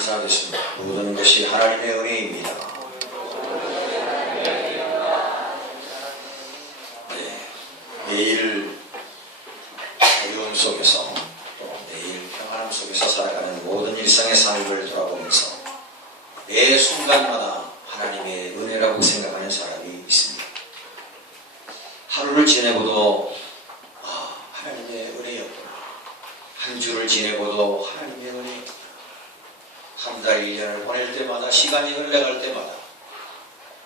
인사하겠습니다. 모든 것이 하나님의 은혜입니다. 매일 어려움 속에서 또 매일 평안함 속에서 살아가는 모든 일상의 삶을 돌아보면서 매 순간마다 하나님의 은혜라고 생각하는 사람이 있습니다. 하루를 지내고도 하나님의 은혜였구나. 한 주를 지내고도 하나님의 은혜였구나. 한 달, 1년을 보낼 때마다, 시간이 흘러갈 때마다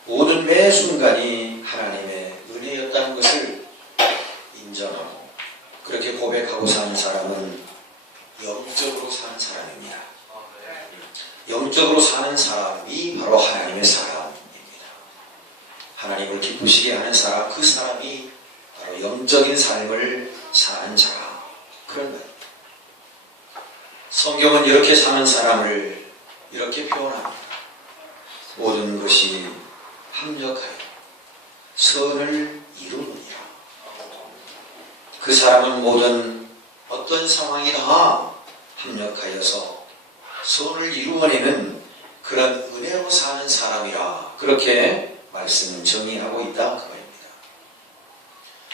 모든 매 순간이 하나님의 은혜였다는 것을 인정하고 그렇게 고백하고 사는 사람은 영적으로 사는 사람입니다. 영적으로 사는 사람이 바로 하나님의 사람입니다. 하나님을 기쁘시게 하는 사람, 그 사람이 바로 영적인 삶을 사는 자라, 그런 말입니다. 성경은 이렇게 사는 사람을 이렇게 표현합니다. 모든 것이 합력하여 선을 이루느니라. 그 사람은 모든 어떤 상황이 다 합력하여서 선을 이루어내는 그런 은혜로 사는 사람이라, 그렇게 말씀은 정의하고 있다, 그 말입니다.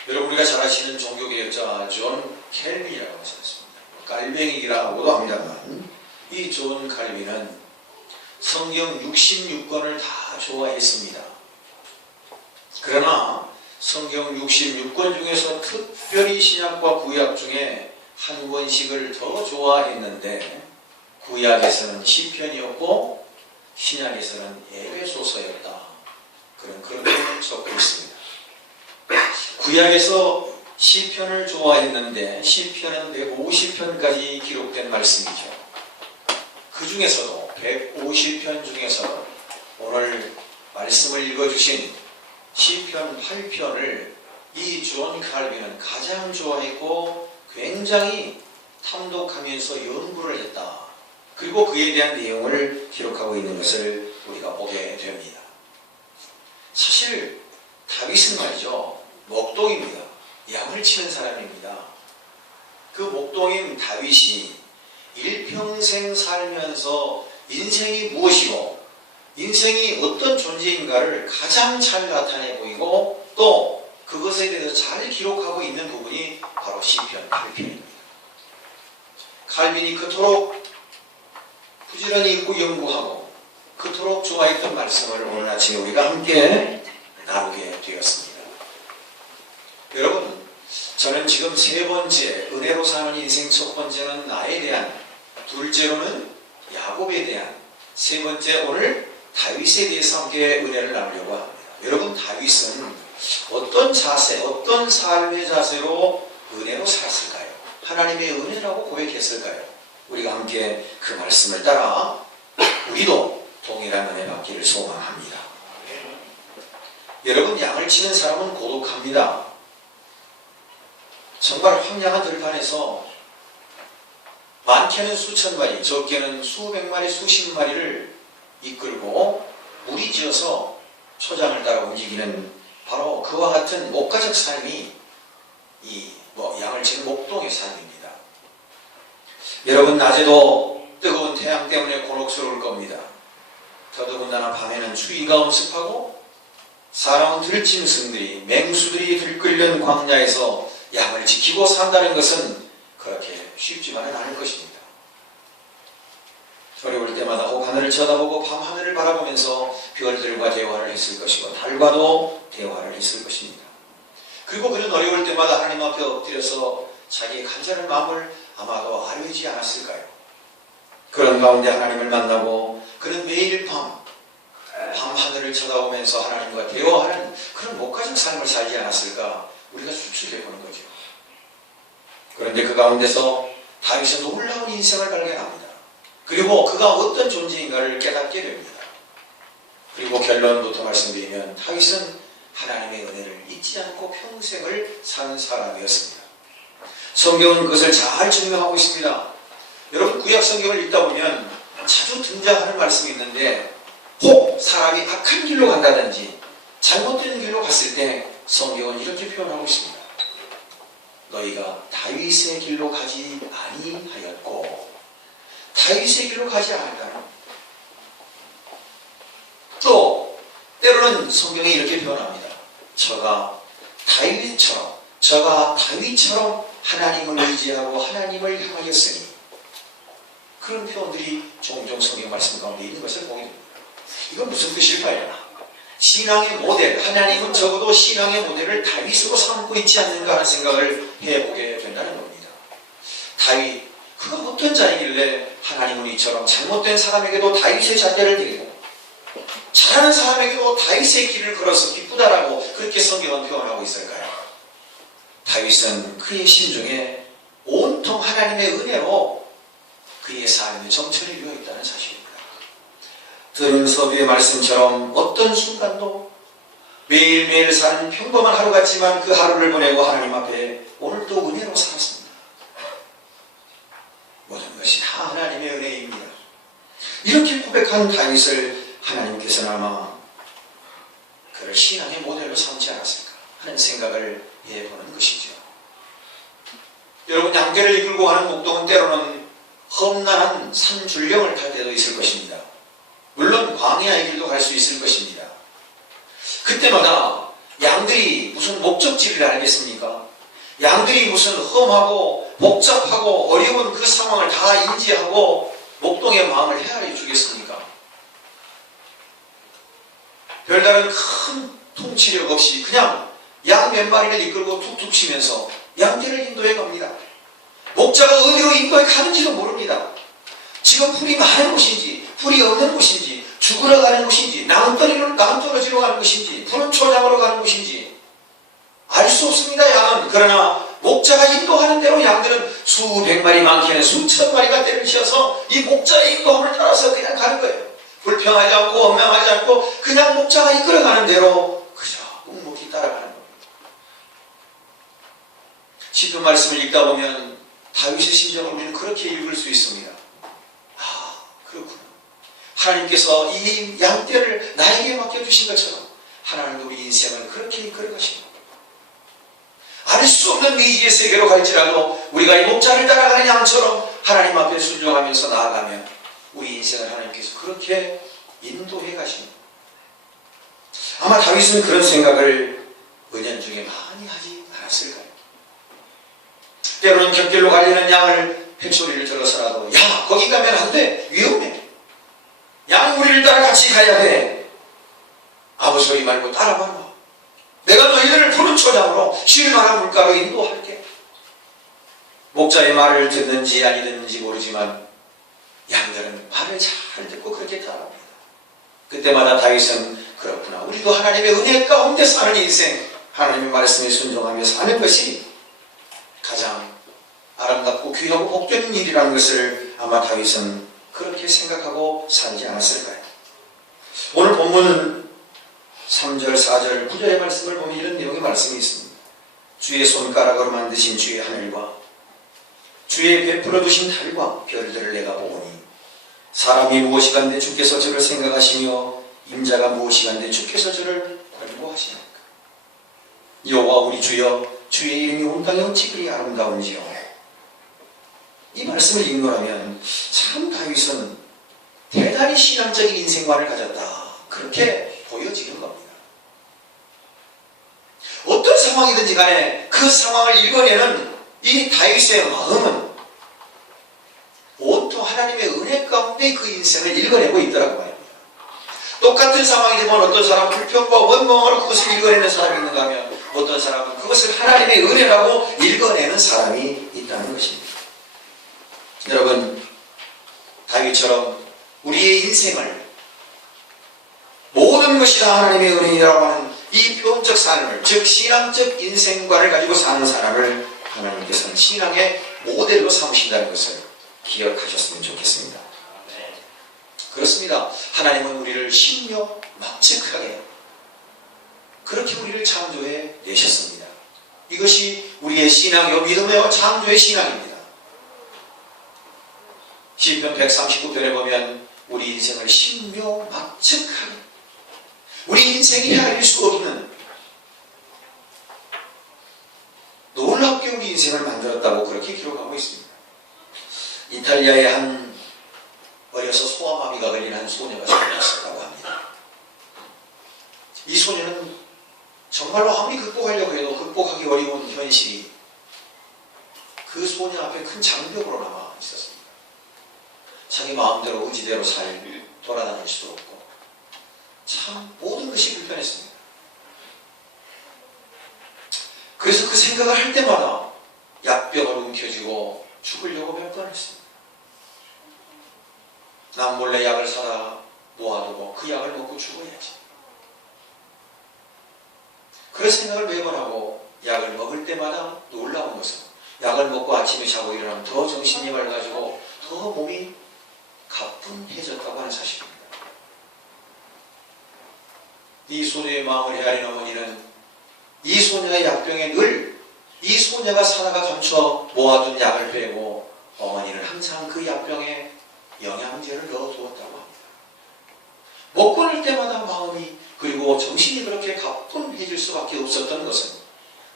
여러분, 우리가 잘 아시는 종교개혁자 존 켈빈이라고 하지 않습니다. 깔뱅이라고도 합니다만, 이 존 칼빈은 성경 66권을 다 좋아했습니다. 그러나 성경 66권 중에서 특별히 신약과 구약 중에 한 권씩을 더 좋아했는데, 구약에서는 시편이었고 신약에서는 에베소서였다, 그렇게 적고 있습니다. 구약에서 시편을 좋아했는데 시편은 150편까지 기록된 말씀이죠. 그 중에서도 150편 중에서 오늘 말씀을 읽어주신 시편 8편을 이 존 칼빈은 가장 좋아했고 굉장히 탐독하면서 연구를 했다. 그리고 그에 대한 내용을 기록하고 있는 것을 우리가 보게 됩니다. 사실 다윗은 말이죠, 목동입니다. 양을 치는 사람입니다. 그 목동인 다윗이 일평생 살면서 인생이 무엇이고 인생이 어떤 존재인가를 가장 잘 나타내 보이고 또 그것에 대해서 잘 기록하고 있는 부분이 바로 시편 8편입니다. 칼빈이 그토록 부지런히 읽고 연구하고 그토록 좋아했던 말씀을 오늘 아침에 우리가 함께 나누게 되었습니다. 여러분, 저는 지금 세 번째, 은혜로 사는 인생 첫 번째는 나에 대한, 둘째로는 야곱에 대한, 세 번째 오늘 다윗에 대해서 함께 은혜를 나누려고 합니다. 여러분, 다윗은 어떤 자세, 어떤 삶의 자세로 은혜로 살았을까요? 하나님의 은혜라고 고백했을까요? 우리가 함께 그 말씀을 따라 우리도 동일한 은혜 받기를 소망합니다. 여러분, 양을 치는 사람은 고독합니다. 정말 황량한 들판에서 많게는 수천 마리, 적게는 수백 마리, 수십 마리를 이끌고 무리지어서 초장을 따라 움직이는 바로 그와 같은 목가적 삶이 양을 치는 목동의 삶입니다. 여러분, 낮에도 뜨거운 태양 때문에 곤혹스러울 겁니다. 더더군다나 밤에는 추위가 엄습하고 사나운 들짐승들이, 맹수들이 들끓는 광야에서 양을 지키고 산다는 것은 그렇게 쉽지만은 않을 것입니다. 어려울 때마다 혹 하늘을 쳐다보고 밤 하늘을 바라보면서 별들과 대화를 했을 것이고 달과도 대화를 했을 것입니다. 그리고 그는 어려울 때마다 하나님 앞에 엎드려서 자기의 간절한 마음을 아마도 아뢰지 않았을까요? 그런 가운데 하나님을 만나고 그는 매일 밤 하늘을 쳐다보면서 하나님과 대화하는 그런 목가적 삶을 살지 않았을까? 우리가 추측해 보는 거죠. 그런데 그 가운데서 다윗은 놀라운 인생을 발견합니다. 그리고 그가 어떤 존재인가를 깨닫게 됩니다. 그리고 결론부터 말씀드리면 다윗은 하나님의 은혜를 잊지 않고 평생을 사는 사람이었습니다. 성경은 그것을 잘 증명하고 있습니다. 여러분, 구약 성경을 읽다 보면 자주 등장하는 말씀이 있는데, 혹 사람이 악한 길로 간다든지 잘못된 길로 갔을 때 성경은 이렇게 표현하고 있습니다. 너희가 다윗의 길로 가지 아니하였고 다윗의 길로 가지 않을까요? 또 때로는 성경이 이렇게 표현합니다. 저가 다윗처럼 하나님을 의지하고 하나님을 향하였으니, 그런 표현들이 종종 성경 말씀 가운데 있는 것을 보게 됩니다. 이건 무슨 뜻일까요? 신앙의 모델, 하나님은 적어도 신앙의 모델을 다윗으로 삼고 있지 않는가 하는 생각을 해보게 된다는 겁니다. 다윗, 그가 어떤 자이길래 하나님은 이처럼 잘못된 사람에게도 다윗의 잣대를 드리고 잘하는 사람에게도 다윗의 길을 걸어서 기쁘다라고 그렇게 성경은 표현하고 있을까요? 다윗은 그의 심중에 온통 하나님의 은혜로 그의 삶의 정체를 이루어 있다는 사실입니다. 들은 서두의 말씀처럼 어떤 순간도 매일매일 사는 평범한 하루 같지만 그 하루를 보내고 하나님 앞에 오늘도 은혜로 살았습니다. 모든 것이 다 하나님의 은혜입니다. 이렇게 고백한 다윗을 하나님께서는 아마 그를 신앙의 모델로 삼지 않았을까 하는 생각을 해보는 것이죠. 여러분, 양떼를 이끌고 가는 목동은 때로는 험난한 산줄령을 탈 때도 있을 것입니다. 물론 광야의 길도 갈 수 있을 것입니다. 그때마다 양들이 무슨 목적지를 알겠습니까? 양들이 무슨 험하고 복잡하고 어려운 그 상황을 다 인지하고 목동의 마음을 헤아려 주겠습니까? 별다른 큰 통치력 없이 그냥 양 몇 마리를 이끌고 툭툭 치면서 양들을 인도해 갑니다. 목자가 어디로 인도해 가는지도 모릅니다. 지금 풀이 많은 곳인지 풀이 없는 곳인지 죽으러 가는 곳인지 남 떨어지러 가는 곳인지 푸른 초장으로 가는 곳인지 알 수 없습니다. 양은. 그러나 목자가 인도하는 대로 양들은 수백 마리, 많게는 수천 마리가 때를 지어서 이 목자의 인도함을 따라서 그냥 가는 거예요. 불평하지 않고 원망하지 않고 그냥 목자가 이끌어가는 대로 그저 묵묵히 따라가는 겁니다. 시편 말씀을 읽다 보면 다윗의 심정을 우리는 그렇게 읽을 수 있습니다. 아, 그렇구나. 하나님께서 이 양떼를 나에게 맡겨주신 것처럼 하나님도 우리 인생을 그렇게 이끌어가십니다. 알 수 없는 미지의 세계로 갈지라도 우리가 이 목자를 따라가는 양처럼 하나님 앞에 순종하면서 나아가면 우리 인생을 하나님께서 그렇게 인도해 가십니다. 아마 다윗은 그런 생각을 은연중에 많이 하지 않았을까요? 때로는 곁길로 갈리는 양을 홧소리를 들어서라도 야, 거기 가면 안 돼, 위험해, 양 우리를 따라 같이 가야 돼, 아무 소리 말고 따라만 와, 내가 너희들을 푸른 초장으로 쉴만한 물가로 인도할게. 목자의 말을 듣는지 아니 듣는지 모르지만 양들은 말을 잘 듣고 그렇게 따라옵니다. 그때마다 다윗은 그렇구나, 우리도 하나님의 은혜 가운데 사는 인생, 하나님의 말씀에 순종하며 사는 것이 가장 아름답고 귀하고 복된 일이라는 것을 아마 다윗은 그렇게 생각하고 살지 않았을까요? 오늘 본문 3절, 4절, 9절의 말씀을 보면 이런 내용의 말씀이 있습니다. 주의 손가락으로 만드신 주의 하늘과 주의 베풀어 두신 달과 별들을 내가 보니 사람이 무엇이간데 주께서 저를 생각하시며 임자가 무엇이간데 주께서 저를 권고하시나이까. 여호와 우리 주여, 주의 이름이 온 땅에 어찌 그리 아름다운지요. 이 말씀을 읽노라면 참 다윗은 대단히 신앙적인 인생관을 가졌다, 그렇게 보여지는 겁니다. 어떤 상황이든지 간에 그 상황을 읽어내는 이 다윗의 마음은 온통 하나님의 은혜 가운데 그 인생을 읽어내고 있더라고 말입니다. 똑같은 상황이 되면 어떤 사람은 불평과 원망으로 그것을 읽어내는 사람이 있는가 하면 어떤 사람은 그것을 하나님의 은혜라고 읽어내는 사람이 있다는 것입니다. 여러분, 다윗처럼 우리의 인생을 모든 것이 다 하나님의 은혜라고 하는 이 표현적 삶을, 즉 신앙적 인생관을 가지고 사는 사람을 하나님께서는 신앙의 모델로 삼으신다는 것을 기억하셨으면 좋겠습니다. 그렇습니다. 하나님은 우리를 신묘막측하게 그렇게 우리를 창조해 내셨습니다. 이것이 우리의 신앙이요, 믿음의 창조의 신앙입니다. 시편 139편에 보면 우리 인생을 신묘막측하게, 우리 인생이 헤아릴 수 없는 놀랍게 우리 인생을 만들었다고 그렇게 기록하고 있습니다. 이탈리아의 한 어려서 소아마비가 걸린 한 소녀가 생겼었다고 합니다. 이 소녀는 정말로 아무리 극복하려고 해도 극복하기 어려운 현실이 그 소녀 앞에 큰 장벽으로 남아 있었습니다. 자기 마음대로 의지대로 돌아다닐 수 없고 참 모든 것이 불편했습니다. 그래서 그 생각을 할 때마다 약병을 움켜쥐고 죽으려고 몇 번 했습니다. 남 몰래 약을 사다 모아두고 그 약을 먹고 죽어야지. 그런 생각을 매번 하고 약을 먹을 때마다 놀라운 것은 약을 먹고 아침에 자고 일어나면 더 정신이 맑아지고 더 몸이 가뿐해졌다고 하는 사실입니다. 이 소녀의 마음을 헤아린 어머니는 이 소녀의 약병에 늘 이 소녀가 사다가 감춰 모아둔 약을 빼고 어머니는 항상 그 약병에 영양제를 넣어두었다고 합니다. 먹고 날 때마다 마음이 그리고 정신이 그렇게 가뿐해질 수밖에 없었던 것은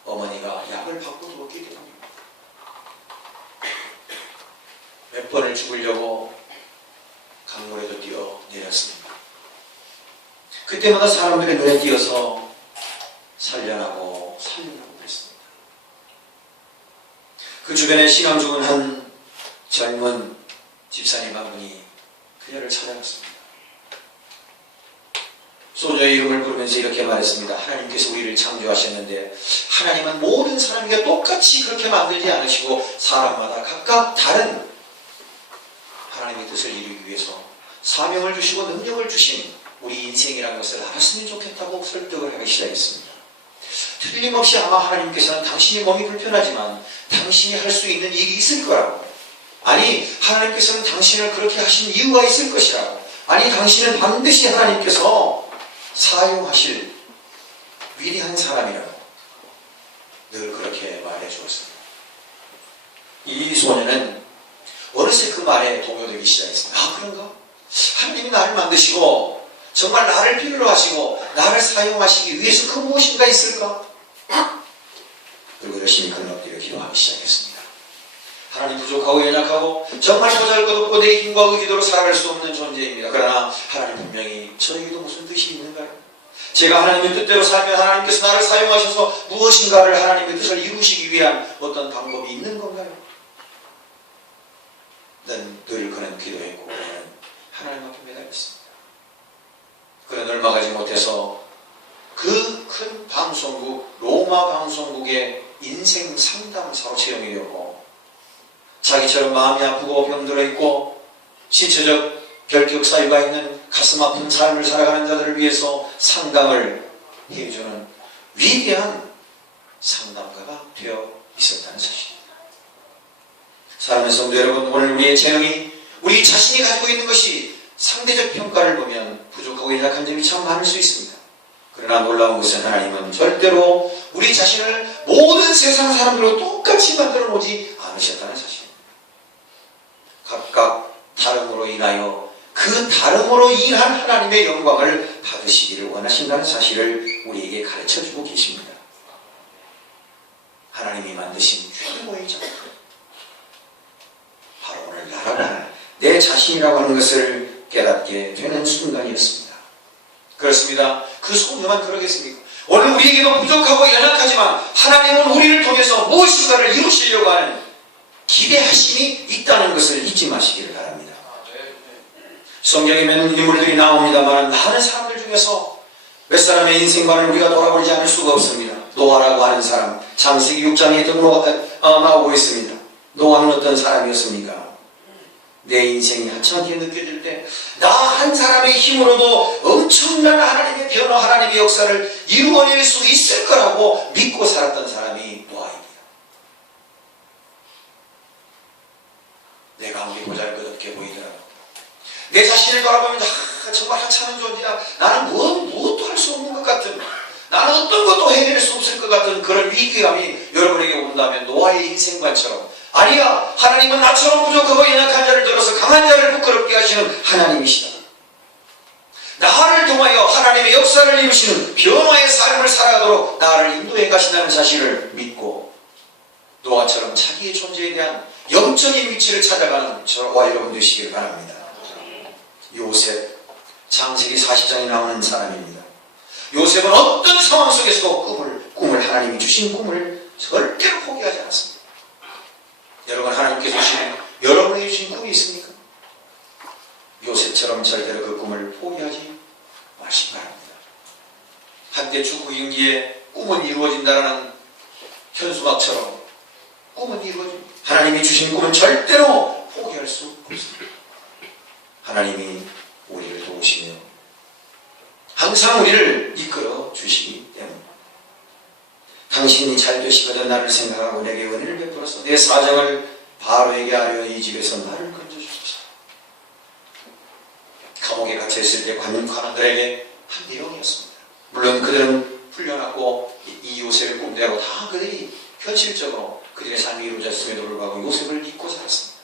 어머니가 약을 바꿔두었기 때문입니다. 몇 번을 죽으려고 강물에도 뛰어내렸습니다. 그때마다 사람들의 눈에 띄어서 살려나고 그랬습니다. 그 주변에 신앙 중은 한 젊은 집사님 한 분이 그녀를 찾아갔습니다. 소녀의 이름을 부르면서 이렇게 말했습니다. 하나님께서 우리를 창조하셨는데 하나님은 모든 사람에게 똑같이 그렇게 만들지 않으시고 사람마다 각각 다른 하나님의 뜻을 이루기 위해서 사명을 주시고 능력을 주신 우리 인생이라는 것을 알았으면 좋겠다고 설득을 하기 시작했습니다. 틀림없이 아마 하나님께서는 당신의 몸이 불편하지만 당신이 할 수 있는 일이 있을 거라고, 아니 하나님께서는 당신을 그렇게 하신 이유가 있을 것이라고, 아니 당신은 반드시 하나님께서 사용하실 위대한 사람이라고 늘 그렇게 말해 주었습니다. 이 소녀는 어느새 그 말에 동요되기 시작했습니다. 아, 그런가? 하나님이 나를 만드시고 정말 나를 필요로 하시고 나를 사용하시기 위해서 그 무엇인가 있을까? 그리고 열심히 그는 엎드려 기도하기 시작했습니다. 하나님 부족하고 연약하고 정말 보잘것없고 내 힘과 의지대로 살아갈 수 없는 존재입니다. 그러나 하나님 분명히 저에게도 무슨 뜻이 있는가요? 제가 하나님의 뜻대로 살면 하나님께서 나를 사용하셔서 무엇인가를 하나님의 뜻을 이루시기 위한 어떤 방법이 있는 건가요? 늘 그는 기도했고 그는 하나님 앞에 매달렸습니다. 그는 얼마 가지 못해서 그 큰 방송국, 로마 방송국의 인생 상담사로 채용이 되었고, 자기처럼 마음이 아프고 병들어 있고 신체적 결격 사유가 있는 가슴 아픈 삶을 살아가는 자들을 위해서 상담을 해주는 위대한 상담가가 되어 있었다는 사실입니다. 사랑하는 성도 여러분, 오늘 우리의 재능이 우리 자신이 가지고 있는 것이 상대적 평가를 보면 부족하고 연약한 점이 참 많을 수 있습니다. 그러나 놀라운 것은 하나님은 절대로 우리 자신을 모든 세상 사람들과 똑같이 만들어 놓지 않으셨다는 사실입니다. 각각 다름으로 인하여 그 다름으로 인한 하나님의 영광을 받으시기를 원하신다는 사실을 우리에게 가르쳐주고 계십니다. 하나님이 만드신 최고의 작품, 바로 오늘 나라가 내 자신이라고 하는 것을 깨닫게 되는 순간이었습니다. 그렇습니다. 그 소녀만 그러겠습니까? 오늘 우리에게도 부족하고 연약하지만 하나님은 우리를 통해서 무엇인가를 이루시려고 하는 기대하심이 있다는 것을 잊지 마시기를 바랍니다. 성경에 많은 인물들이 나옵니다만 많은 사람들 중에서 몇 사람의 인생관을 우리가 돌아보지 않을 수가 없습니다. 노아라고 하는 사람, 창세기 6장에 나오고 있습니다. 노아는 어떤 사람이었습니까? 내 인생이 하찮게 느껴질 때 나 한 사람의 힘으로도 엄청난 하나님의 변화, 하나님의 역사를 이루어낼 수 있을 거라고 믿고 살았던 사람이 노아입니다. 내가 아무리 보잘것없게 보이더라도 내 자신을 돌아보면서 정말 하찮은 존재야, 나는 무엇도 할 수 없는 것 같은, 나는 어떤 것도 해낼 수 없을 것 같은 그런 위기감이 여러분에게 온다면 노아의 인생관처럼, 아니야, 하나님은 나처럼 부족하고 연약한 자를 들어서 강한 자를 부끄럽게 하시는 하나님이시다. 나를 통하여 하나님의 역사를 이루시는 변화의 삶을 살아가도록 나를 인도해 가신다는 사실을 믿고 노아처럼 자기의 존재에 대한 영적인 위치를 찾아가는 저와 여러분 되시길 바랍니다. 요셉, 창세기 40장에 나오는 사람입니다. 요셉은 어떤 상황 속에서도 꿈을 하나님이 주신 꿈을 절대로 포기하지 않았습니다. 여러분, 하나님께서 주신 여러분에게 주신 꿈이 있습니까? 요셉처럼 절대로 그 꿈을 포기하지 마시기 바랍니다. 한때 축구 경기에 꿈은 이루어진다는 현수막처럼 꿈은 이루어집니다. 하나님이 주신 꿈은 절대로 포기할 수 없습니다. 하나님이 우리를 도우시며 항상 우리를 이끌어 주시기 때문입니다. 당신이 잘 되시거든 나를 생각하고 내게 은혜를 베풀어서 내 사정을 바로에게 하려 이 집에서 나를 건져주소서. 감옥에 갇혀있을 때 관원들에게 한 내용이었습니다. 물론 그들은 풀려났고 이 요셉의 꿈대로 다 그들이 현실적으로 그들의 삶이 이루어졌음에도 불구하고 요셉을 믿고 살았습니다.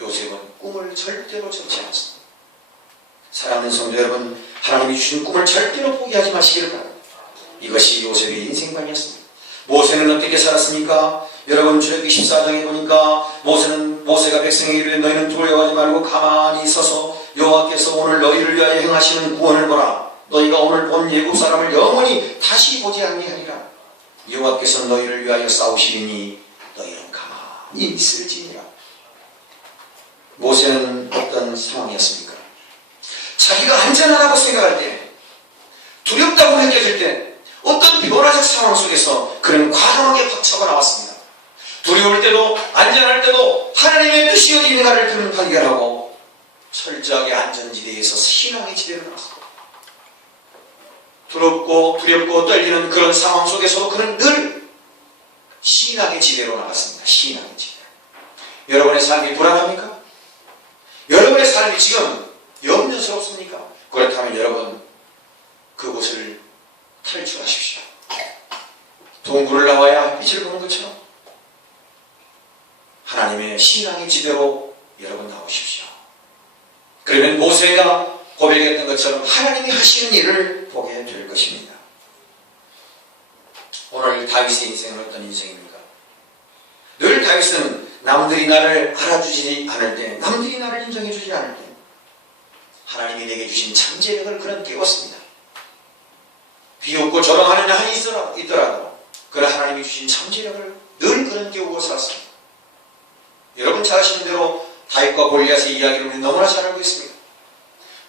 요셉은 꿈을 절대로 접지 않았습니다. 사랑하는 성도 여러분, 하나님이 주신 꿈을 절대로 포기하지 마시기를 바랍니다. 이것이 요셉의 인생관이었습니다. 모세는 어떻게 살았습니까? 여러분, 출애굽기 14장에 보니까 모세가 백성에게 이르되 너희는 두려워하지 말고 가만히 서서 여호와께서 오늘 너희를 위하여 행하시는 구원을 보라. 너희가 오늘 본 예굽 사람을 영원히 다시 보지 아니하리라. 여호와께서 너희를 위하여 싸우시리니 너희는 가만히 있을지니라. 모세는 어떤 상황이었습니까? 자기가 안전하다고 생각할 때, 두렵다고 느껴질 때, 어떤 변화적 상황 속에서 그는 과감하게 박차고 나왔습니다. 두려울 때도 안전할 때도 하나님의 뜻이 어디 있는가를 그는 발견하고 철저하게 안전지대에서 신앙의 지대로 나왔습니다. 두렵고 떨리는 그런 상황 속에서도 그는 늘 신앙의 지대로 나갔습니다. 신앙의 지대. 여러분의 삶이 불안합니까? 여러분의 삶이 지금 염려스럽습니까? 그렇다면 여러분, 그곳을 탈출하십시오. 동굴을 나와야 빛을 보는 것처럼 하나님의 신앙의 지대로 여러분 나오십시오. 그러면 모세가 고백했던 것처럼 하나님이 하시는 일을 보게 될 것입니다. 오늘 다윗의 인생은 어떤 인생입니까? 늘 다윗은 남들이 나를 알아주지 않을 때, 남들이 나를 인정해주지 않을 때 하나님이 내게 주신 잠재력을 그는 깨웠습니다. 비웃고 조롱하는 한이 있더라도 그런 하나님이 주신 잠재력을 늘 그는 깨우고 살았습니다. 여러분 잘 아시는 대로 다윗과 골리앗의 이야기를 우리 너무나 잘 알고 있습니다.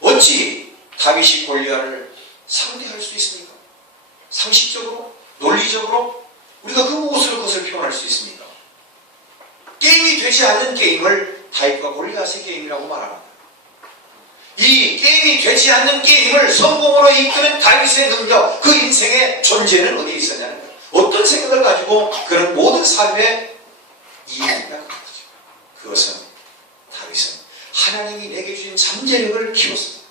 어찌 다윗이 골리앗을 상대할 수 있습니까? 상식적으로, 논리적으로 우리가 그 무엇을 그것을 표현할 수 있습니까? 게임이 되지 않는 게임을 다윗과 골리앗의 게임이라고 말합니다. 이 게임이 되지 않는 게임을 성공으로 이끄는 다윗의 능력, 그 인생의 존재는 어디에 있었냐는 거예요. 어떤 생각을 가지고 그런 모든 삶에 이해했다는 거죠. 그것은 다윗은 하나님이 내게 주신 잠재력을 키웠습니다.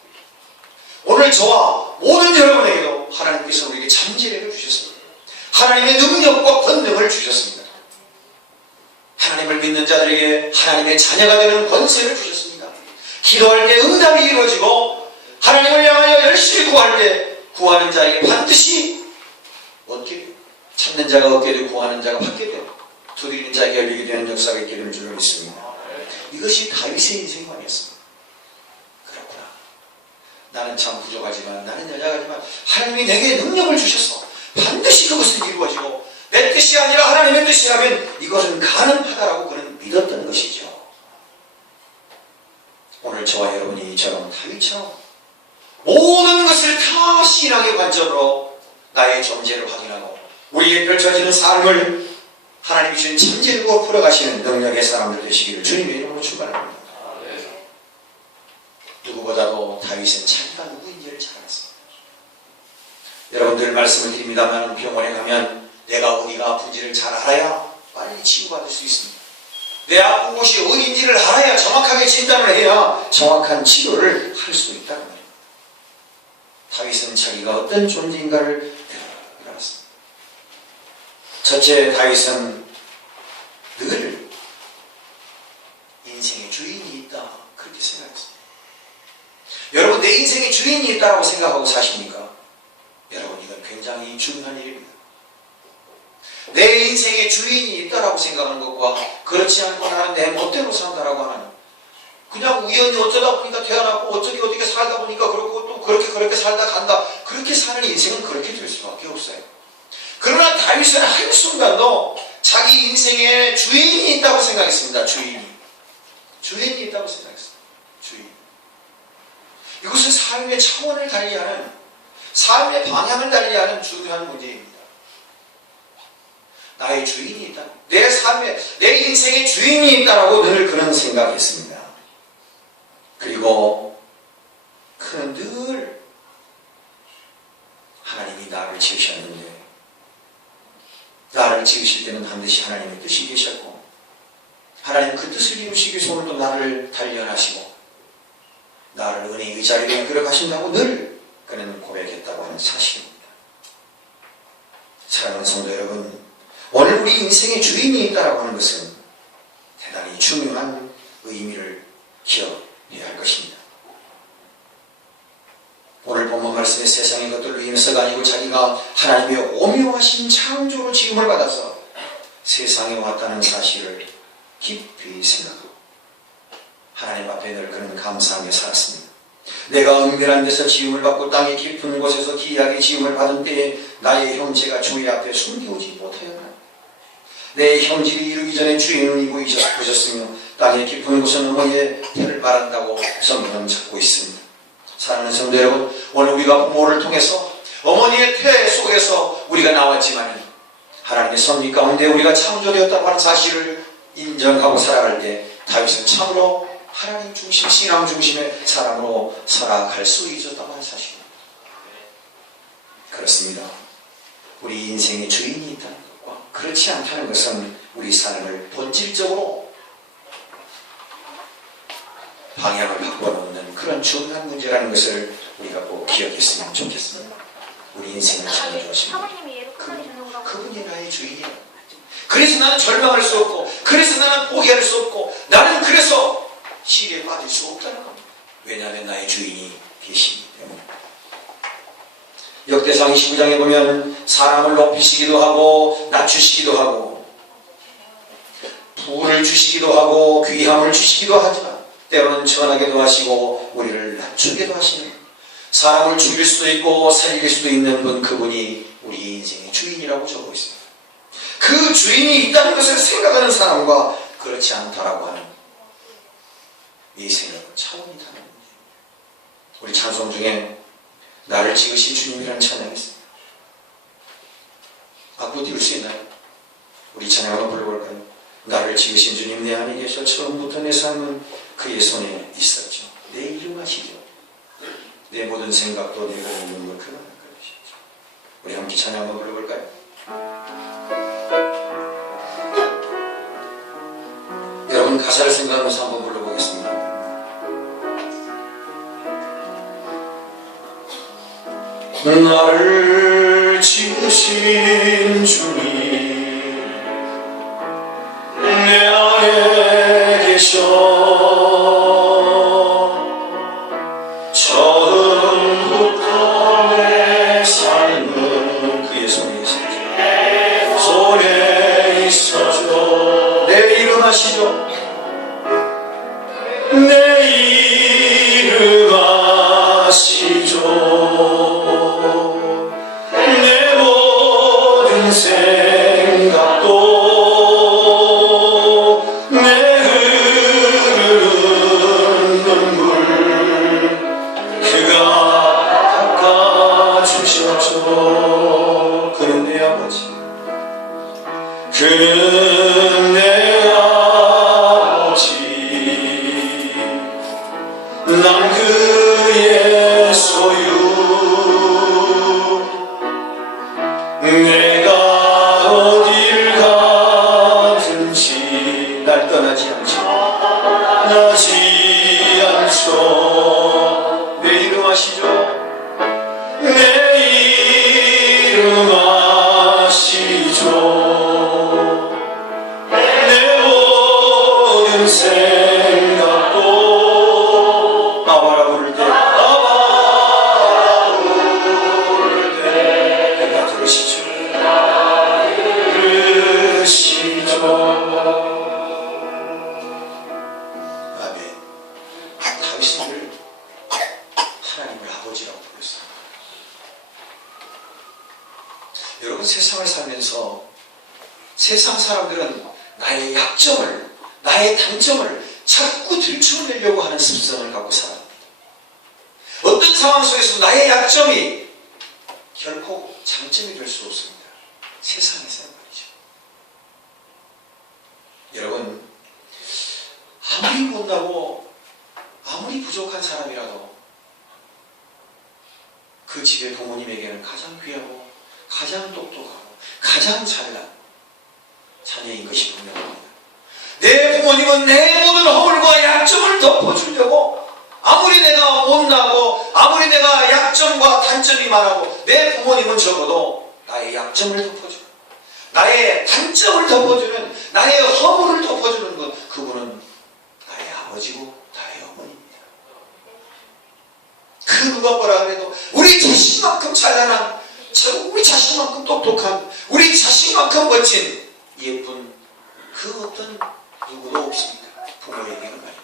오늘 저와 모든 여러분에게도 하나님께서 우리에게 잠재력을 주셨습니다. 하나님의 능력과 권능을 주셨습니다. 하나님을 믿는 자들에게 하나님의 자녀가 되는 권세를 주셨습니다. 기도할 때 응답이 이루어지고 하나님을 향하여 열심히 구할 때 구하는 자에게 반드시 얻게 돼요. 찾는 자가 얻게 되고 구하는 자가 받게 돼요. 두드리는 자에게 열리게 되는 역사가 있게 되는 줄로 믿습니다. 이것이 다윗의 인생관이었습니다. 그렇구나. 나는 참 부족하지만, 나는 연약하지만 하나님이 내게 능력을 주셔서 반드시 그것은 이루어지고 내 뜻이 아니라 하나님의 뜻이라면 이것은 가능하다라고 그는 믿었던 것이죠. 오늘 저와 여러분이 이처럼 다윗처럼 모든 것을 다 신앙의 관점으로 나의 존재를 확인하고 우리의 펼쳐지는 삶을 하나님이 주신 잠재력으로 풀어가시는 능력의 사람들 되시기를 주님의 이름으로 축원합니다. 누구보다도 다윗은 자기가 누구인지를 잘 알았습니다. 여러분들 말씀을 드립니다만 병원에 가면 내가 어디가 아픈지를 잘 알아야 빨리 치유받을 수 있습니다. 내 아픈 곳이 어딘지를 알아야 정확하게 진단을 해야 정확한 치료를 할 수 있다는 말입니다. 다윗은 자기가 어떤 존재인가를 알았습니다. 첫째, 다윗은 늘 인생의 주인이 있다 그렇게 생각했습니다. 여러분, 내 인생의 주인이 있다고 생각하고 사십니까? 여러분, 이건 굉장히 중요한 일입니다. 내 인생의 주인이 있다라고 생각하는 것과 그렇지 않고 나는 내 멋대로 산다라고 하는, 그냥 우연히 어쩌다 보니까 그렇게 살다 간다. 그렇게 사는 인생은 그렇게 될 수밖에 없어요. 그러나 다윗은 한순간도 자기 인생에 주인이 있다고 생각했습니다. 주인이 있다고 생각했습니다. 주인. 이것은 삶의 차원을 달리하는, 삶의 방향을 달리하는 중요한 문제입니다. 나의 주인이 있다. 내 삶에, 내 인생에 주인이 있다라고 늘 그런 생각했습니다. 그리고 그는 늘 하나님이 나를 지으셨는데, 나를 지으실 때는 반드시 하나님의 뜻이 계셨고, 하나님 그 뜻을 이루시기 위해서 오늘도 나를 단련하시고 나를 은혜의 의자리로 이끌어 가신다고 늘 그는 고백했다고 하는 사실입니다. 사랑하는 성도 여러분, 오늘 우리 인생의 주인이 있다고 하는 것은 대단히 중요한 의미를 기억해야 할 것입니다. 오늘 본문 말씀의 세상의 것들로 인해서가 아니고 자기가 하나님의 오묘하신 창조로 지음을 받아서 세상에 왔다는 사실을 깊이 생각하고 하나님 앞에 늘 그는 감사하며 살았습니다. 내가 은밀한 데서 지음을 받고 땅의 깊은 곳에서 기이하게 지음을 받은 때에 나의 형제가 주의 앞에 숨기우지 못하였나. 내 형질이 이르기 전에 주인은 이고 보셨으며 땅의 깊은 곳은 어머니의 태를 말한다고 성경은 찾고 있습니다. 사랑하는 성도 여러분, 오늘 우리가 부모를 통해서 어머니의 태 속에서 우리가 나왔지만 하나님의 섭리 가운데 우리가 창조되었다고 하는 사실을 인정하고 살아갈 때 다윗은 참으로 하나님 중심, 신앙 중심의 사람으로 살아갈 수 있었다고 하는 사실입니다. 그렇습니다. 우리 인생의 주인이 있다는 것과 그렇지 않다는 것은 우리 삶을 본질적으로 방향을 바꿔놓는 그런 중요한 문제라는 것을 우리가 꼭 기억했으면 좋겠습니다. 우리 인생을 창조하신 그분이 나의 주인이라. 그래서 나는 절망할 수 없고, 그래서 나는 포기할 수 없고, 나는 그래서 시기에 빠질 수 없다는 겁니다. 왜냐하면 나의 주인이 계시기 때문에. 역대상 29장에 보면 사람을 높이시기도 하고 낮추시기도 하고 부를 주시기도 하고 귀함을 주시기도 하지만 때로는 천하게도 하시고 우리를 낮추게도 하시는, 사람을 죽일 수도 있고 살릴 수도 있는 분, 그분이 우리 인생의 주인이라고 적고 있습니다. 그 주인이 있다는 것을 생각하는 사람과 그렇지 않다라고 하는 이 생각은 차원이 다릅니다. 우리 찬송 중에 나를 지으신 주님이라는 찬양이 있습니다. 바꾸어 띄울 수 있나요? 우리 찬양 한번 불러볼까요? 나를 지으신 주님 내 안에 계셔 처음부터 내 삶은 그의 손에 있었죠. 내 이름 아시죠? 내 모든 생각도 내 몸의 눈물 그만 가르치죠. 우리 함께 찬양 한번 불러볼까요? 여러분 가사를 생각하면서 한번 불러보겠습니다. 나를 지으신 주님 내 안에 계셔 처음부터 내 삶은 그의 손에 있었죠. 손에 있었죠. 내 이름 아시죠? 내 이름 아시죠. 내 모든 생각도 내 흐르는 눈물 그가 닦아주셨죠. 그는 내 아버지, 그는 내 아버지, 난 그의 소유. 내가 어딜 가든지 날 떠나지 않죠. 내 이름 아시죠? 내 이름 아시죠. 내 모든 생각도 아버지라고 불렀습니다. 여러분, 세상을 살면서 세상 사람들은 나의 약점을, 나의 단점을 자꾸 들춰내려고 하는 습성을 갖고 살아갑니다. 어떤 상황 속에서 나의 약점이 결코 장점이 될 수 없습니다. 세상에서 말이죠. 여러분, 아무리 못나고 아무리 부족한 사람이라도 그 집의 부모님에게는 가장 귀하고 가장 똑똑하고 가장 잘난 자녀인 것이 분명합니다. 내 부모님은 내 모든 허물과 약점을 덮어주려고, 아무리 내가 못나고 아무리 내가 약점과 단점이 많아도 내 부모님은 적어도 나의 약점을 덮어주는, 나의 단점을 덮어주는, 나의 허물을 덮어주는 것, 그분은 나의 아버지고 나의 어머니입니다. 그 누가 뭐라 그래도 우리 자신만큼 찬란한, 우리 자신만큼 똑똑한, 우리 자신만큼 멋진 예쁜 그 어떤 누구도 없습니다. 부모에게는 말입니다.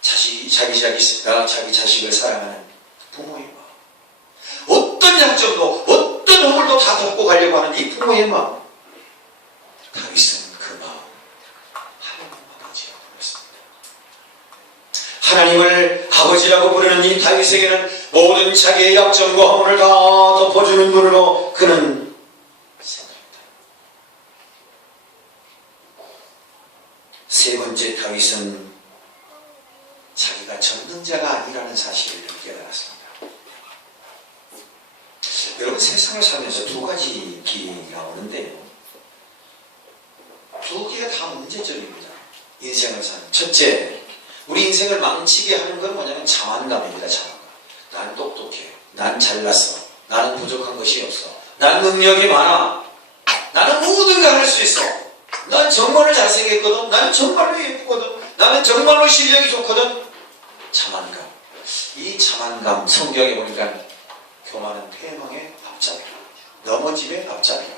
자기 자식을 사랑하는 부모의 마음, 어떤 약점도 어떤 허물도 다 덮고 가려고 하는 이 부모의 마음, 다윗은 그 마음 하나님 아버지라고 불렀습니다. 하나님을 아버지라고 부르는 이 다윗에게는 모든 자기의 약점과 허물을 다 덮어주는 분으로 그는 생각합니다. 세 번째, 다윗은 자기가 전능자가 아니라는 사실을 깨달았습니다. 여러분, 세상을 살면서 두 가지 길이 나오는데요, 두 개가 다 문제점입니다. 인생을 사는 첫째, 우리 인생을 망치게 하는 건 뭐냐면 자만감입니다. 자만감. 난 똑똑해, 난 잘났어, 나는 부족한 것이 없어, 난 능력이 많아, 나는 모든 걸 할 수 있어, 난 정말로 잘생겼거든, 나는 정말로 예쁘거든, 나는 정말로 실력이 좋거든. 자만감. 이 자만감, 성경에 보니까 교만은 패망의 앞잡이라, 넘어짐의 앞잡이라,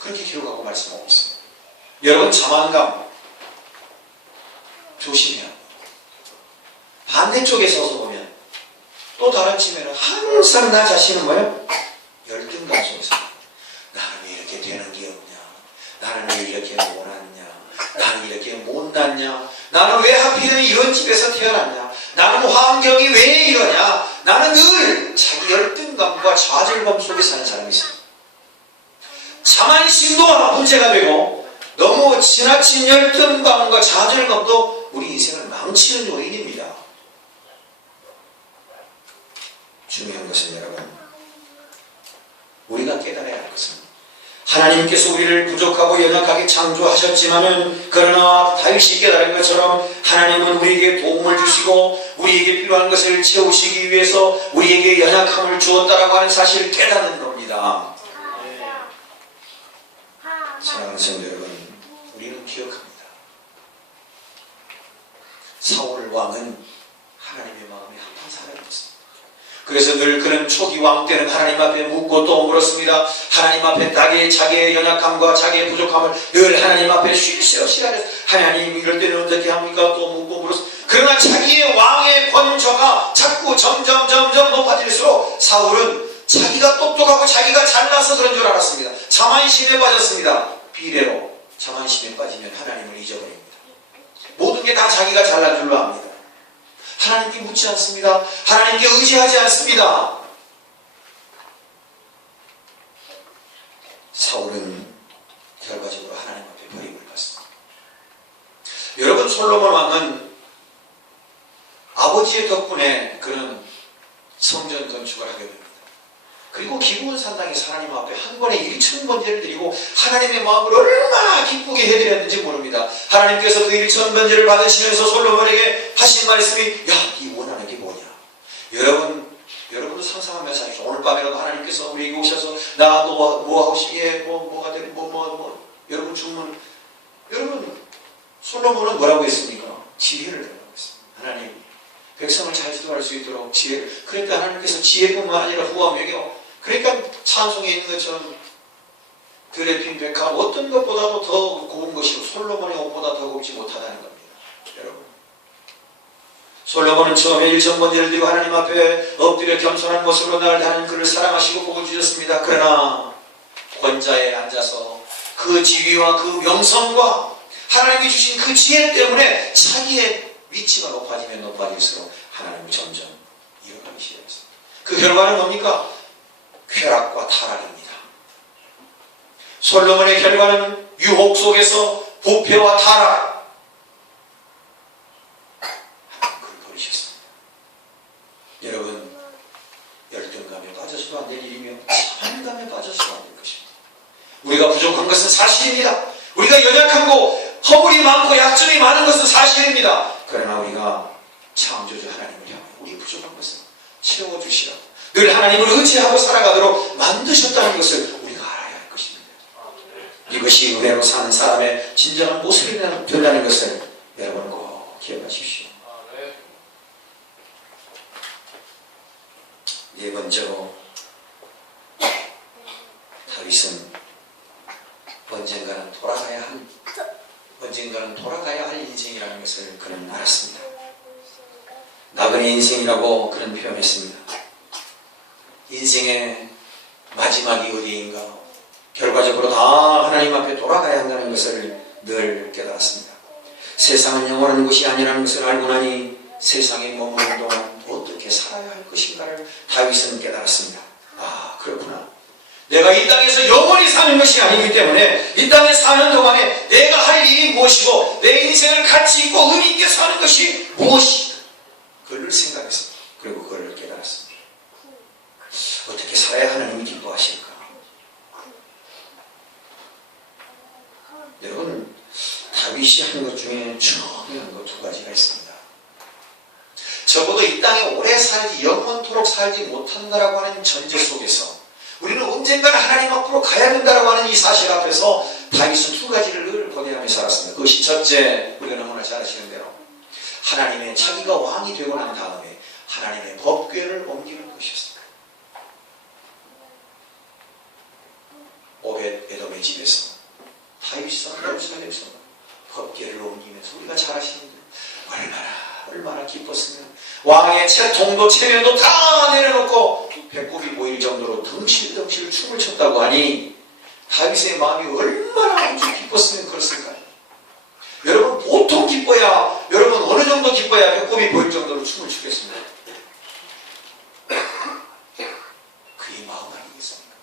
그렇게 기록하고 말씀하고 있습니다. 여러분, 자만감 조심해야 합니다. 반대쪽에 서서 보면 또 다른 측면은 항상 나 자신은 뭐예요? 열등감 속에서 나는 왜 이렇게 되는 게 없냐, 나는 왜 이렇게 못났냐, 나는 이렇게 못났냐, 나는 왜 하필이면 이런 집에서 태어났냐, 나는 환경이 왜 이러냐, 나는 늘 자기 열등감과 좌절감 속에 사는 사람이 있습니다. 자만심도 문제가 되고 너무 지나친 열등감과 좌절감도 우리 인생을 망치는 요인입니다. 중요한 것은 여러분, 우리가 깨달아야 할 것은 하나님께서 우리를 부족하고 연약하게 창조하셨지만은, 그러나 다윗이 깨달은 것처럼 하나님은 우리에게 도움을 주시고 우리에게 필요한 것을 채우시기 위해서 우리에게 연약함을 주었다라고 하는 사실을 깨닫는 겁니다. 사랑하는 성도 여러분, 우리는 기억합니다. 사울 왕은 하나님의 마음에 합한 사람이었습니다. 그래서 늘 그는 초기 왕 때는 하나님 앞에 묻고 또 물었습니다. 하나님 앞에 자기의 연약함과 자기의 부족함을 늘 하나님 앞에 쉴 새 없이 하면서, 하나님 이럴 때는 어떻게 합니까? 또 묻고 물었습니다. 그러나 자기의 왕의 권좌가 자꾸 점점 높아질수록 사울은 자기가 똑똑하고 자기가 잘나서 그런 줄 알았습니다. 자만심에 빠졌습니다. 비례로 자만심에 빠지면 하나님을 잊어버립니다. 모든 게 다 자기가 잘난 줄로 압니다. 하나님께 묻지 않습니다. 하나님께 의지하지 않습니다. 사울은 결과적으로 하나님 앞에 버림을 받습니다. 여러분, 솔로몬 왕은 아버지의 덕분에 그는 성전 건축을 하게 됩니다. 그리고 기부원 산당에서 하나님 앞에 한 번에 1,000번제를 드리고 하나님의 마음을 얼마나 기쁘게 해드렸는지 모릅니다. 하나님께서 그 1,000번제를 받으시면서 솔로몬에게 하신 말씀이, 야, 네 원하는 게 뭐냐? 여러분도 상상하면서 하십시오. 오늘 밤에라도 하나님께서 우리에게 오셔서 나 너 뭐 하고 싶게 뭐가 되는 여러분 주문, 여러분 솔로몬은 뭐라고 했습니까? 지혜를 달라고 했습니다. 하나님, 백성을 잘 지도할 수 있도록 지혜를. 그러니까 하나님께서 지혜뿐만 아니라 후와 명예와, 그러니까 찬송에 있는 것처럼 드레핀 백합 어떤 것보다도 더 고운 것이고 솔로몬의 옷보다 더 곱지 못하다는 겁니다. 여러분, 솔로몬은 처음에 일천번제를 드리고 하나님 앞에 엎드려 겸손한 모습으로 나를 하나님 그를 사랑하시고 복을 주셨습니다. 그러나 권자에 앉아서 그 지위와 그 명성과 하나님이 주신 그 지혜 때문에 자기의 위치가 높아지면 높아질수록 하나님을 점점 잃어가기 시작했습니다. 그 결과는 뭡니까? 쾌락과 타락입니다. 솔로몬의 결과는 유혹 속에서 부패와 타락, 여러분, 열등감에 빠져서도 안 될 일이며 자만감에 빠져서도 안 될 것입니다. 우리가 부족한 것은 사실입니다. 우리가 연약하고 허물이 많고 약점이 많은 것은 사실입니다. 그러나 우리가 창조주 하나님을 향해 우리 부족한 것을 채워주시라고 늘 하나님을 의지하고 살아가도록 만드셨다는 것을 우리가 알아야 할 것입니다. 이것이 은혜로 사는 사람의 진정한 모습이 된다는 것을 여러분 꼭 기억하십시오. 네 번째로, 다윗은 언젠가는 돌아가야 할 인생이라는 것을 그는 알았습니다. 나그네 인생이라고 그는 표현했습니다. 인생의 마지막이 어디인가, 결과적으로 다 하나님 앞에 돌아가야 한다는 것을 늘 깨달았습니다. 세상은 영원한 곳이 아니라는 것을 알고 나니 세상에 머무는 동안 어떻게 살아야 할 것인가를 다윗은 깨달았습니다. 아, 그렇구나. 내가 이 땅에서 영원히 사는 것이 아니기 때문에 이 땅에 사는 동안에 내가 할 일이 무엇이고 내 인생을 가치 있고 의미 있게 사는 것이 무엇인가, 그걸 생각했습니다. 그리고 그걸 깨달았습니다. 어떻게 살아야 하나님이 기뻐하실까? 여러분, 다윗이 한 것 중에 중요한 것 두 가지가 있습니다. 적어도 이 땅에 오래 살지, 영원토록 살지 못한다라고 하는 전제 속에서 우리는 언젠가는 하나님 앞으로 가야 된다라고 하는 이 사실 앞에서 다윗은 두 가지를 늘 고대하며 살았습니다. 그것이 첫째, 우리가 너무나 잘 아시는 대로 하나님의, 자기가 왕이 되고 난 다음에 하나님의 법궤를 옮기는 것이었습니다. 오벳 에돔의 집에서 다윗이 예루살렘에서 법궤를 옮기면서 우리가 잘 아시는 대로 얼마나 기뻤으면 왕의 채통도 체면도 다 내려놓고 배꼽이 보일 정도로 덩실덩실 춤을 췄다고 하니 다윗의 마음이 얼마나 기뻤으면 그랬을까요? 여러분, 보통 기뻐야, 여러분 어느 정도 기뻐야 배꼽이 보일 정도로 춤을 추겠습니다. 그의 마음 아니겠습니까?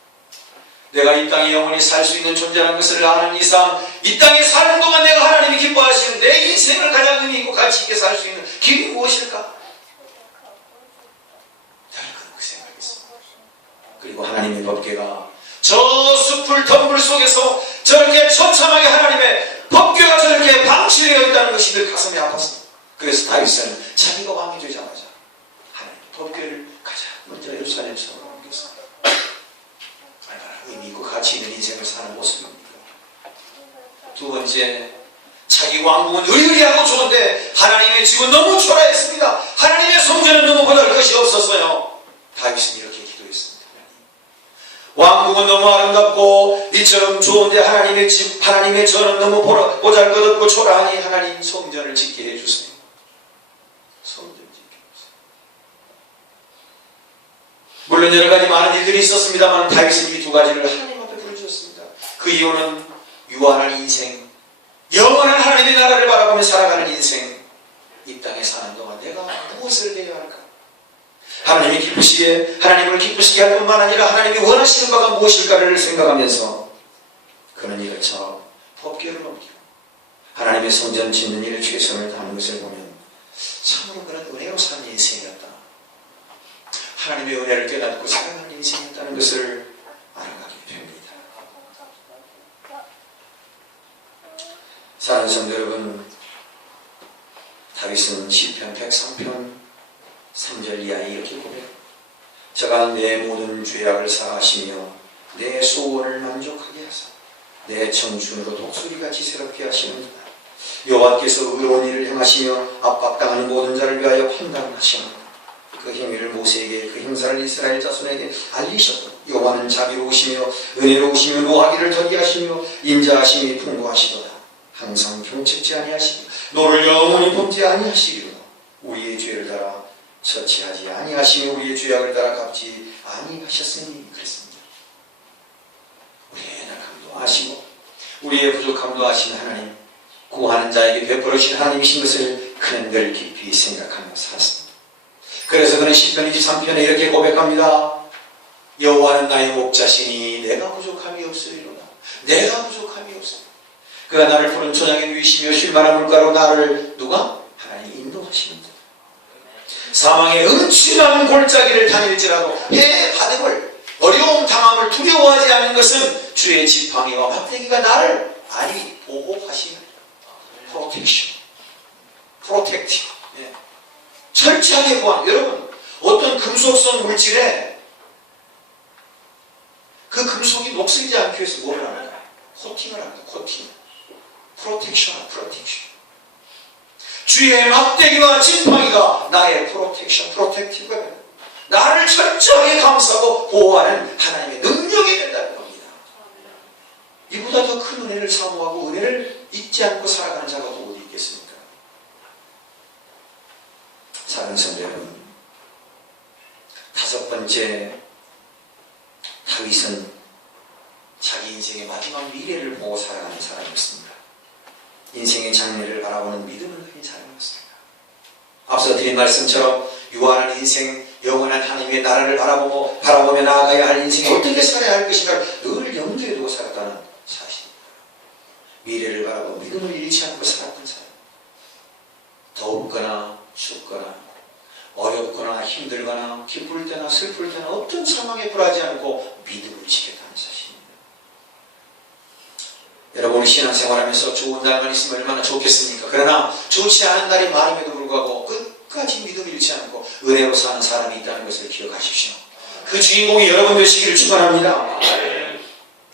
내가 이 땅에 영원히 살 수 있는 존재라는 것을 아는 이상 이 땅에 사는 동안 내가 하나님이 기뻐하시는 내 인생을 가장 의미 있고 가치 있게 살 수 있는 길이 무엇일까? 그리고 하나님의 법궤가 저 숲을 덤불 속에서 저렇게 처참하게 하나님의 법궤가 저렇게 방치되어 있다는 것이 늘 가슴이 아팠습니다. 그래서 다윗은 자기가 왕이 되자마자 하나님의 법궤를 가장 먼저 예루살렘에서 옮겼습니다. 얼마나 의미 있고 가치 있는 인생을 사는 모습입니까? 두 번째, 자기 왕궁은 의리하고 좋은데 하나님의 집은 너무 초라했습니다. 하나님의 성전은 너무 보잘 것이 없었어요. 다윗은 이렇게 기도했습니다. 왕궁은 너무 아름답고 이처럼 좋은데 하나님의 집, 하나님의 전은 너무 보잘것없고 초라하니 하나님 성전을 짓게 해주세요. 성전 짓게 해주세요. 물론 여러 가지 많은 일들이 있었습니다만 다윗은 이 두 가지를 하나님 앞에 부르셨습니다. 그 이유는 유한한 인생, 영원한 하나님의 나라를 바라보며 살아가는 인생, 이 땅에 사는 동안 내가 무엇을 해야 할까? 하나님이 기쁘시게, 하나님을 기쁘시게 할 뿐만 아니라 하나님이 원하시는 바가 무엇일까를 생각하면서 그는 이것처럼 법궤를 옮기고 하나님의 성전 짓는 일에 최선을 다하는 것을 보면 참으로 그는 은혜로 사는 인생이었다, 하나님의 은혜를 깨닫고 살아가는 인생이었다는 것을 알아가게 됩니다. 사랑하는 성도 여러분, 다윗은 시편 103편 3절 이하에 이렇게 고백합니다. 저가 내 모든 죄악을 사하시며 내 소원을 만족하게 하사 내 청춘으로 독수리같이 새롭게 하시는구나. 여호와께서 의로운 일을 행하시며 압박당하는 모든 자를 위하여 판단하시는구나. 그 행위를 모세에게, 그 행사를 이스라엘 자손에게 알리셨고 여호와는 자비로우시며 은혜로우시며 노하기를 더디하시며 인자하심이 풍부하시도다. 항상 경책지 아니하시며 너를 영원히 범죄 아니하시리로다. 우리의 죄를 따라 처치하지 아니하시며 우리의 죄악을 따라 갚지 아니하셨으니 그랬습니다. 우리의 연약함도 아시고 우리의 부족함도 아신 하나님, 구하는 자에게 베풀으신 하나님이신 것을 그는 늘 깊이 생각하며 살았습니다. 그래서 그는 시편 23편에 이렇게 고백합니다. 여호와는 나의 목자시니 내가 부족함이 없으리로다. 내가 부족함이 없으리로다. 그가 나를 푸른 초장에 누이시며 쉴만한 물가로 나를 누가? 하나님이 인도하십니다. 사망의 음침한 골짜기를 다닐지라도 해 바닥을 어려움 당함을 두려워하지 않는 것은 주의 지팡이와 막대기가 나를 아니 보호하시는 프로텍션, 프로텍티브, 철저하게 보안. 여러분, 어떤 금속성 물질에 그 금속이 녹슬지 않기 위해서 뭐를 합니까? 코팅을 합니다. 코팅, 프로텍션, 프로텍션. 주의 막대기와 지팡이가 나의 프로텍션, 프로텍티브가 됩니다. 나를 철저하게 감싸고 보호하는 하나님의 능력이 된다는 겁니다. 이보다 더 큰 은혜를 사모하고 은혜를 잊지 않고 살아가는 자가 또 어디 있겠습니까? 사랑하는 성도 여러분, 다섯 번째, 다윗은 자기 인생의 마지막 미래를 보고 살아가는 사람이었습니다. 인생의 장래를 바라보는 믿음을 가진 사람이었습니다. 앞서 드린 말씀처럼 유한한 인생, 영원한 하나님의 나라를 바라보며 나아가야 할 인생에 어떻게 살아야 할 것인가를 늘 염두에 두고 살았다는 사실입니다. 미래를 바라보고 믿음을 잃지 않고 살았던 사람. 더웠거나 춥거나 어렵거나 힘들거나 기쁠 때나 슬플 때나 어떤 상황에 굴하지 않고 믿음을 지켰다는 사실입니다. 여러분, 우리 신앙생활하면서 좋은 날만 있으면 얼마나 좋겠습니까? 그러나 좋지 않은 날이 많음에도 불구하고 끝까지 믿음을 잃지 않고 은혜로 사는 사람이 있다는 것을 기억하십시오. 그 주인공이 여러분 되시기를 축원합니다.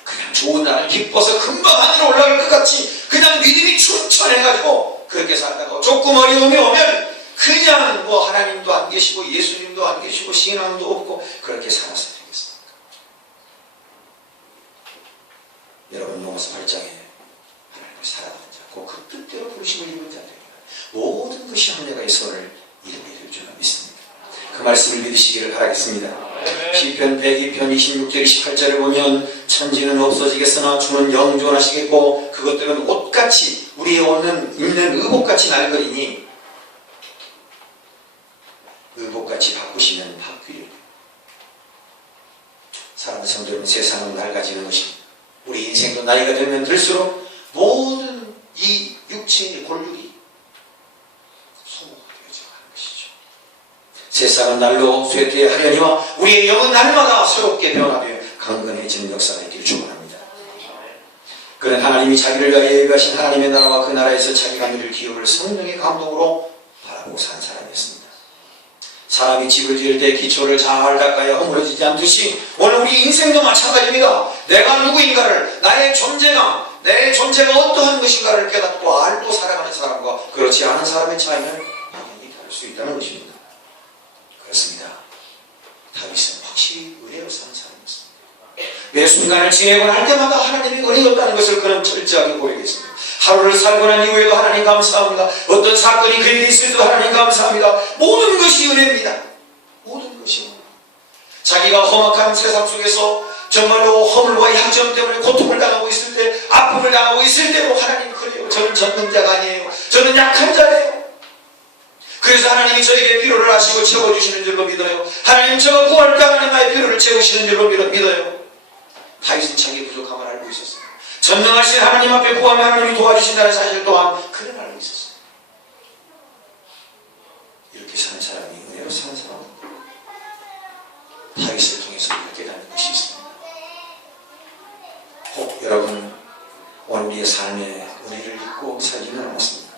그냥 좋은 날은 기뻐서 금방 하늘에 올라갈 것 같이 그냥 믿음이 충천해가지고 그렇게 살다가 조금 어려움이 오면 그냥 뭐 하나님도 안 계시고 예수님도 안 계시고 신앙도 없고 그렇게 살았어야 되겠습니까? 여러분, 로마서 8장에 하나님을 사랑하는 자, 그 뜻대로 부르심을 입은 자들입니다. 모든 것이 한계가 있어를 이름이 될 줄로 믿습니다. 그 말씀을 믿으시기를 바라겠습니다. 시편 102편 26절 28절을 보면 천지는 없어지겠으나 주는 영존하시겠고 그것들은 옷같이 우리의 옷은 입는 의복같이 날거리니 의복같이 바꾸시면 바뀌려. 사랑하는 성도 여러분, 세상은 낡아지는 것입니다. 우리 인생도 나이가 되면 들수록 모든 이 육체의 골육이 소모가 되어져가는 것이죠. 세상은 날로 쇠퇴하려니와 우리의 영은 날마다 새롭게 변화되어 강건해지는 역사가 있기를 축원합니다. 그는 하나님이 자기를 위하여 예비하신 하나님의 나라와 그 나라에서 자기가 누릴 기업을 성령의 감동으로 바라보고 산 사람이었습니다. 사람이 집을 지을 때 기초를 잘 닦아야 허물어지지 않듯이 오늘 우리 인생도 마찬가지입니다. 내가 누구인가를, 나의 존재가, 내 존재가 어떠한 것인가를 깨닫고 알고 살아가는 사람과 그렇지 않은 사람의 차이는 당연히 다를 수 있다는 것입니다. 그렇습니다. 다윗은 확실히 은혜로 사는 사람이었습니다. 매 순간을 지내고 할 때마다 하나님이 은혜였다는 것을 그는 철저하게 고백했습니다. 하루를 살고 난 이후에도 하나님 감사합니다. 어떤 사건이 그에게 있을 때도 하나님 감사합니다. 모든 것이 은혜입니다. 모든 것이 은혜. 자기가 험악한 세상 속에서 정말로 허물과 약점 때문에 고통을 당하고 있을 때, 아픔을 당하고 있을 때도 하나님 그래요. 저는 전능자가 아니에요. 저는 약한 자예요. 그래서 하나님이 저에게 필요를 아시고 채워주시는 줄로 믿어요. 하나님, 저가 구원을 당하는 나의 필요를 채우시는 줄로 믿어요. 다윗은 자기 부족함을 알고 있었어요. 전능하신 하나님 앞에 구하면 하나님이 도와주신다는 사실 또한 그는 알고 있었어요. 이렇게 사는 사람이 은혜로 사는 사람은 다윗을 통해서 우리가 깨닫는 것이 있습니다. 혹 여러분, 오늘 우리의 삶에 은혜를 잊고 살지는 않았습니다.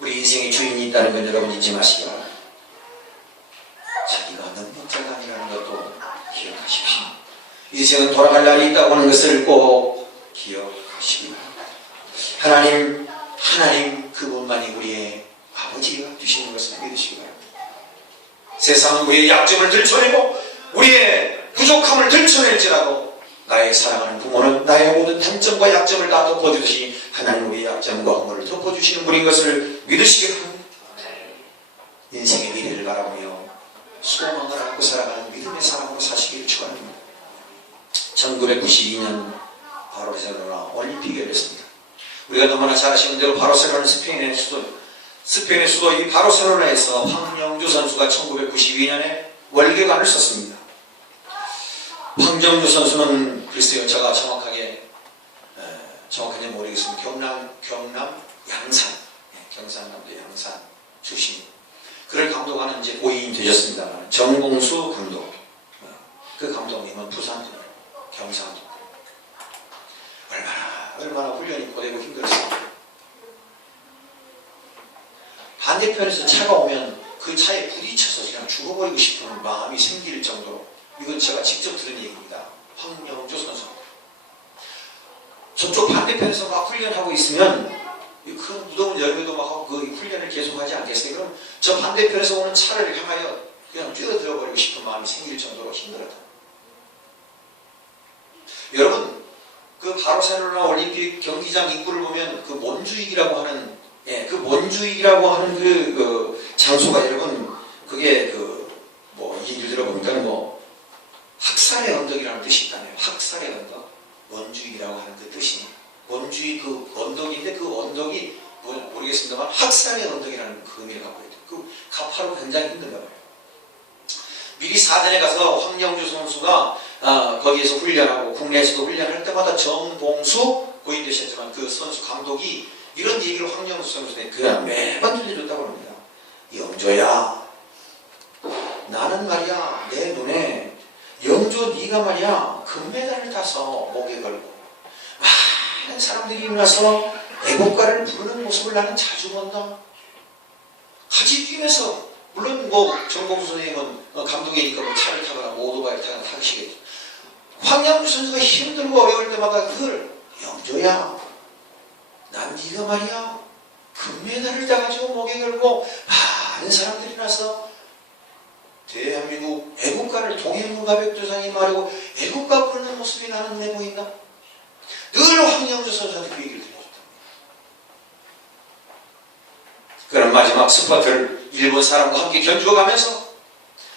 우리 인생의 주인이 있다는 건 여러분 잊지 마시기 바랍니다. 자기가 능력자가 아니라는 것도 기억하십시오. 인생은 돌아갈 날이 있다고 하는 것을 꼭 기억하시기 바랍니다. 하나님 그분만이 우리의 아버지가 주시는 것을 믿으시기 바랍니다. 세상은 우리의 약점을 들춰내고 우리의 부족함을 들춰낼지라도 나의 사랑하는 부모는 나의 모든 단점과 약점을 다 덮어주듯이 하나님 우리의 약점과 허물을 덮어주시는 분인 것을 믿으시기 바랍니다. 인생의 미래를 바라보며 소망을 안고 살아가는 믿음의 사람으로 사시기를 축원합니다. 1992년 바르셀로나 올림픽이 열렸습니다. 우리가 너무나 잘 아시는 대로 바르셀로나는 스페인의 수도 이 바르셀로나에서 황영주 선수가 1992년에 월계관을 썼습니다. 황정주 선수는 글쎄요, 제가 정확하게 모르겠습니다. 경남 양산, 경상남도 양산 출신. 그를 감독하는 이제 고인이 되셨습니다만 정봉수 감독. 그 감독님은 부산 경상도. 얼마나 훈련이 고되고 힘들었습니다. 반대편에서 차가 오면 그 차에 부딪혀서 그냥 죽어버리고 싶은 마음이 생길 정도로, 이건 제가 직접 들은 얘기입니다. 황영조 선수. 저쪽 반대편에서 막 훈련하고 있으면 큰 무더운 여름에도 막 하고 그 훈련을 계속하지 않겠어요? 그럼 저 반대편에서 오는 차를 향하여 그냥 뛰어들어버리고 싶은 마음이 생길 정도로 힘들었다. 여러분, 그 바르셀로나 올림픽 경기장 입구를 보면 그 몬주익이라고 하는 그 장소가, 여러분, 그게 예를 들어 보니까 학살의 언덕이라는 뜻이 있다네요. 학살의 언덕. 원주익이라고 하는 그 뜻이. 원주익 그 언덕인데 그 언덕이 모르겠습니다만 학살의 언덕이라는 그 의미를 갖고 있대요. 그 가파로 굉장히 힘든가 봐요. 미리 사전에 가서 황영주 선수가 거기에서 훈련하고 국내에서도 훈련할 때마다 정봉수 고인되셨지만 그 선수 감독이 이런 얘기를 황영주 선수한테 그냥 매번 들려줬다고 합니다. 영조야, 나는 말이야 내 눈에 영조 네가 말이야 금메달을 따서 목에 걸고 많은 사람들이 일어나서 애국가를 부르는 모습을 나는 자주 본다. 같이 뛰면서, 물론 정봉수 선생님은 감독이니까 차를 타거나 오토바이를 타거나 타시겠죠. 황영주 선수가 힘들고 어려울 때마다 그걸 영조야, 난 네가 말이야 금메달을 따가지고 목에 걸고 많은 사람들이 나서 대한민국 애국가를 동해문가백조상이 말하고 애국가 부르는 모습이 나는 눈에 보인다. 늘 황영주 선수한테 그 얘기를 들려줬다. 그런 마지막 스퍼트를 일본 사람과 함께 견주어가면서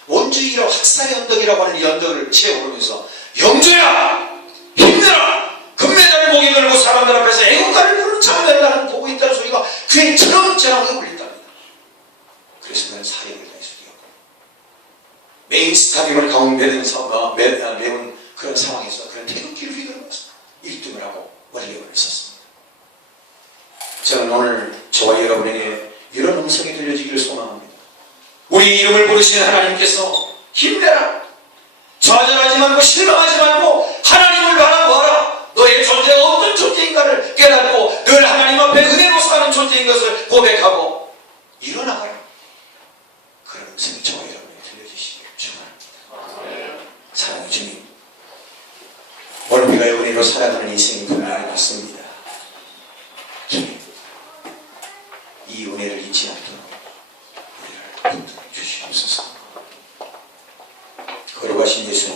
원주익이라고 학살의 언덕이라고 하는 이 언덕을 치어오르면서 영조야 힘내라, 금메달을 목에 걸고 사람들 앞에서 애국가를 부르는 장면을 나는 보고 있다는 소리가 귀에 저렁저렁하게 울린답니다. 그래서 그는 사역을 다했어요. 메인 스타디움을 가운데면서 매운 그런 상황에서 그런 태극기를 휘두르면서 1등을 하고 월계관을 썼습니다. 저는 오늘 저와 여러분에게 이런 음성이 들려지기를 소망합니다. 우리 이름을 부르시는 하나님께서 힘내라, 좌절하지 말고 실망하지 말고 하나님을 바라보아라. 너의 존재가 어떤 존재인가를 깨닫고 늘 하나님 앞에 은혜로 사는 존재인 것을 고백하고 일어나가라. 그런 음성이 저와 여러분에게 들려주시기를 축원합니다. 사랑의 주님, 오늘 우리가 은혜로 살아가는 인생이 분명히 맞습니다. 주님, 이 은혜를 잊지 않도록 우리를 붙들어 주시옵소서. 거룩하신 예수님,